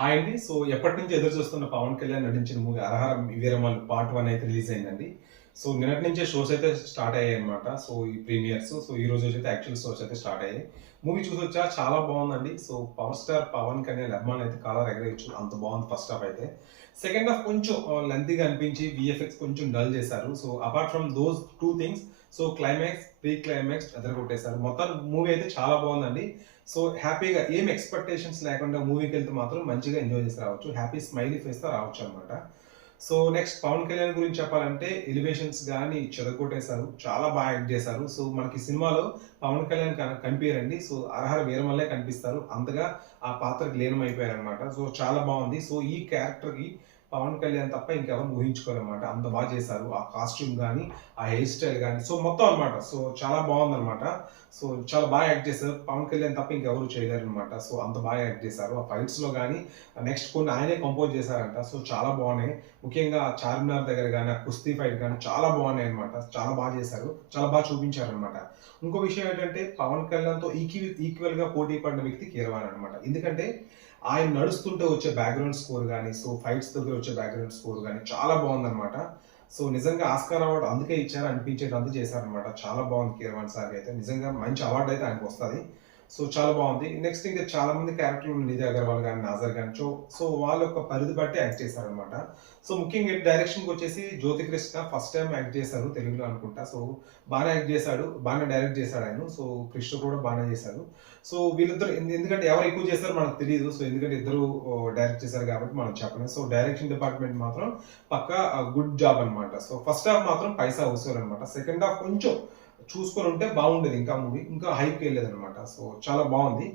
Hi అండి. So ఎప్పటి నుంచి ఎదురు చూస్తున్న పవన్ కళ్యాణ్ నటించిన మూవీ 'హరహర వీరమల్లు పార్ట్ 1' అయితే రిలీజ్ అయిందండి. సో నిన్నటి నుంచే షోస్ అయితే స్టార్ట్ అయ్యాయన్నమాట. సో ఈ ప్రీమియర్స్ ఈ రోజు అయితే యాక్చువల్ షోస్ అయితే స్టార్ట్ అయ్యాయి. మూవీ చూసొచ్చా చాలా బాగుందండి. So power star Pawan Kalyan అభిమానులు అయితే కాలర్ ఎగరేయచ్చు, అంత బాగుంది ఫస్ట్ హాఫ్ అయితే. సెకండ్ హాఫ్ కొంచెం లెంతీగా అనిపించి విఎఫ్ఎక్స్ కొంచెం డల్ చేశారు. So apart from those two things, so climax pre climax ఎదరగొట్టేశారు. మొత్తం మూవీ అయితే చాలా బాగుందండి. సో హ్యాపీగా ఏం ఎక్స్పెక్టేషన్స్ లేకుండా మూవీకి వెళ్తే మాత్రం మంచిగా ఎంజాయ్ చేసి రావచ్చు. హ్యాపీ స్మైలీ ఫేస్తో రావచ్చు అనమాట. సో నెక్స్ట్ పవన్ కళ్యాణ్ గురించి చెప్పాలంటే ఎలివేషన్స్ కానీ చెదగొట్టేశారు, చాలా బాగా యాక్ట్ చేశారు. సో మనకి సినిమాలో పవన్ కళ్యాణ్ కనిపించారండి. సో అర్హర వీరమల్లే కనిపిస్తారు, అంతగా ఆ పాత్రకి లీనమైపోయారు అనమాట. సో చాలా బాగుంది. సో ఈ క్యారెక్టర్కి పవన్ కళ్యాణ్ తప్ప ఇంకెవరు ఊహించుకోరనమాట, అంత బాగా చేశారు. ఆ కాస్ట్యూమ్ కానీ, ఆ హెయిర్ స్టైల్ కానీ, సో మొత్తం అనమాట. సో చాలా బాగుందనమాట. సో చాలా బాగా యాక్ట్ చేశారు. పవన్ కళ్యాణ్ తప్ప ఇంకెవరు చేయలేరు అనమాట. సో అంత బాగా యాక్ట్ చేశారు. ఆ ఫైట్స్ లో కానీ నెక్స్ట్ కొన్ని ఆయనే కంపోజ్ చేశారంట. సో చాలా బాగున్నాయి. ముఖ్యంగా చార్మినార్ దగ్గర కానీ ఆ కుస్తీ ఫైట్ కానీ చాలా బాగున్నాయి అనమాట. చాలా బాగా చేశారు, చాలా బాగా చూపించారు అనమాట. ఇంకో విషయం ఏంటంటే పవన్ కళ్యాణ్ తో ఈక్వల్ గా పోటీ పడిన వ్యక్తి కీరవాణి అనమాట. ఎందుకంటే ఆయన నడుస్తుంటే వచ్చే బ్యాక్గ్రౌండ్ స్కోర్ కానీ, సో ఫైట్స్ దగ్గర వచ్చే బ్యాక్గ్రౌండ్ స్కోర్ కానీ చాలా బాగుందన్నమాట. సో నిజంగా ఆస్కార్ అవార్డు అందుకే ఇచ్చారు అనిపించేటంత చేశారనమాట. చాలా బాగుంది కీరవాణి సార్ అయితే. నిజంగా మంచి అవార్డు అయితే ఆయనకు వస్తుంది. సో చాలా బాగుంది. నెక్స్ట్ ఇంకా చాలా మంది క్యారెక్టర్లు నిధి అగర్వాల్ కానీ, నాజర్ కానీ, సో వాళ్ళ యొక్క పరిధి బట్టి యాక్ట్ చేశారనమాట. సో ముఖ్యంగా డైరెక్షన్కి వచ్చేసి జ్యోతి కృష్ణ ఫస్ట్ టైం యాక్ట్ చేశారు తెలుగులో అనుకుంటా. సో బాగానే యాక్ట్ చేశాడు, బాగానే డైరెక్ట్ చేశాడు ఆయన. సో కృష్ణ కూడా బాగానే చేశారు. సో వీళ్ళిద్దరు ఎందుకంటే ఎవరు ఎక్కువ చేస్తారో మనకు తెలియదు. సో ఎందుకంటే ఇద్దరు డైరెక్ట్ చేశారు కాబట్టి మనం చెప్పలేము. సో డైరెక్షన్ డిపార్ట్మెంట్ మాత్రం పక్కా గుడ్ జాబ్ అనమాట. సో ఫస్ట్ హాఫ్ మాత్రం పైసా వసూలు అనమాట. సెకండ్ హాఫ్ కొంచెం చూసుకొని ఉంటే బాగుండేది, ఇంకా మూవీ ఇంకా హైప్కి వెళ్ళేది అనమాట. సో చాలా బాగుంది.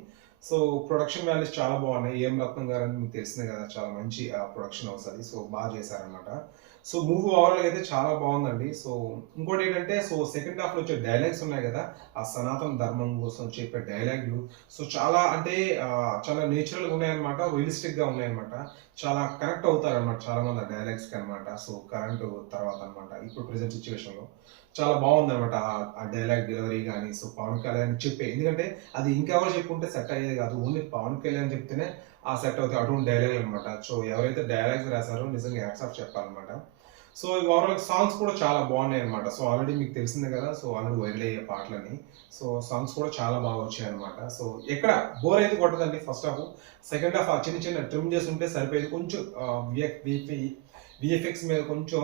సో ప్రొడక్షన్ వాల్యూస్ చాలా బాగున్నాయి. ఏం రత్నం గారు అని మీకు తెలిసిందే కదా, చాలా మంచి ప్రొడక్షన్ అవుతుంది. సో బాగా చేశారనమాట. సో మూవీ ఓవరాల్ అయితే చాలా బాగుందండి. సో ఇంకోటి ఏంటంటే, సో సెకండ్ హాఫ్ లో వచ్చే డైలాగ్స్ ఉన్నాయి కదా, ఆ సనాతన ధర్మం కోసం చెప్పే డైలాగులు, సో చాలా అంటే చాలా నేచురల్ గా ఉన్నాయన్నమాట, రియలిస్టిక్ గా ఉన్నాయన్నమాట. చాలా కనెక్ట్ అవుతారు అనమాట చాలా మంది ఆ డైలాగ్స్ కి అనమాట. సో కరెంట్ తర్వాత అనమాట ఇప్పుడు ప్రెసెంట్ సిచ్యువేషన్ లో చాలా బాగుంది అనమాట ఆ డైలాగ్ డెలివరీ కానీ. సో పవన్ కళ్యాణ్ చెప్పే, ఎందుకంటే అది ఇంకెవరు చెప్పుకుంటే సెట్ అయ్యేది కాదు, ఓన్లీ పవన్ కళ్యాణ్ చెప్తేనే ఆ సెట్ అవుతాయి అటువంటి డైలాగ్ అనమాట. సో ఎవరైతే డైలాగ్స్ రాశారో నిజంగా హ్యాట్స్ ఆఫ్ చెప్పాలన్నమాట. సో ఓవరాల్ సాంగ్స్ కూడా చాలా బాగున్నాయి అనమాట. సో ఆల్రెడీ మీకు తెలిసిందే కదా, సో ఆల్రెడీ వైరల్ అయ్యే పాటలని. సో సాంగ్స్ కూడా చాలా బాగా వచ్చాయి అనమాట. సో ఎక్కడ బోర్ అయితే కొట్టదండి ఫస్ట్ హాఫ్. సెకండ్ హాఫ్ ఆ చిన్న చిన్న ట్రిమ్ చేసి ఉంటే సరిపోయేది. కొంచెం విఎఫ్ఎక్స్ మీద కొంచెం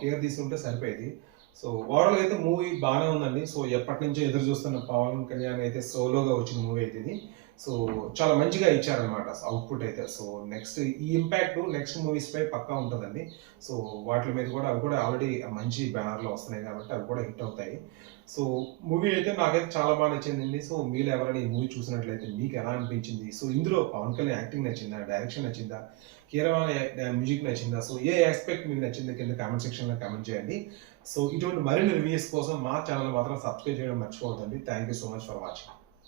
కేర్ తీసుకుంటే సరిపోయేది. సో ఓవరాల్ అయితే మూవీ బాగానే ఉందండి. సో ఎప్పటి నుంచో ఎదురు చూస్తున్న పవన్ కళ్యాణ్ అయితే సోలోగా వచ్చిన మూవీ అయితే ఇది. సో చాలా మంచిగా ఇచ్చారనమాట అవుట్పుట్ అయితే. సో నెక్స్ట్ ఈ ఇంపాక్ట్ నెక్స్ట్ మూవీస్ పై పక్కా ఉంటుందండి. సో వాటి మీద కూడా అవి కూడా ఆల్రెడీ మంచి బ్యానర్లో వస్తున్నాయి కాబట్టి అవి కూడా హిట్ అవుతాయి. సో మూవీ అయితే నాకైతే చాలా బాగా నచ్చిందండి. సో మీరు ఎవరైనా ఈ మూవీ చూసినట్లయితే మీకు ఎలా అనిపించింది? సో ఇందులో పవన్ కళ్యాణ్ యాక్టింగ్ నచ్చిందా, డైరెక్షన్ నచ్చిందా, కీరవాణి మ్యూజిక్ నచ్చిందా? సో ఏ ఆస్పెక్ట్ మీకు నచ్చింది కింద కామెంట్ సెక్షన్లో కామెంట్ చేయండి. సో ఇటువంటి మరిన్ని రివ్యూస్ కోసం మా ఛానల్ మాత్రం సబ్స్క్రైబ్ చేయడం మర్చిపోవద్దండి. Thank you so much for watching.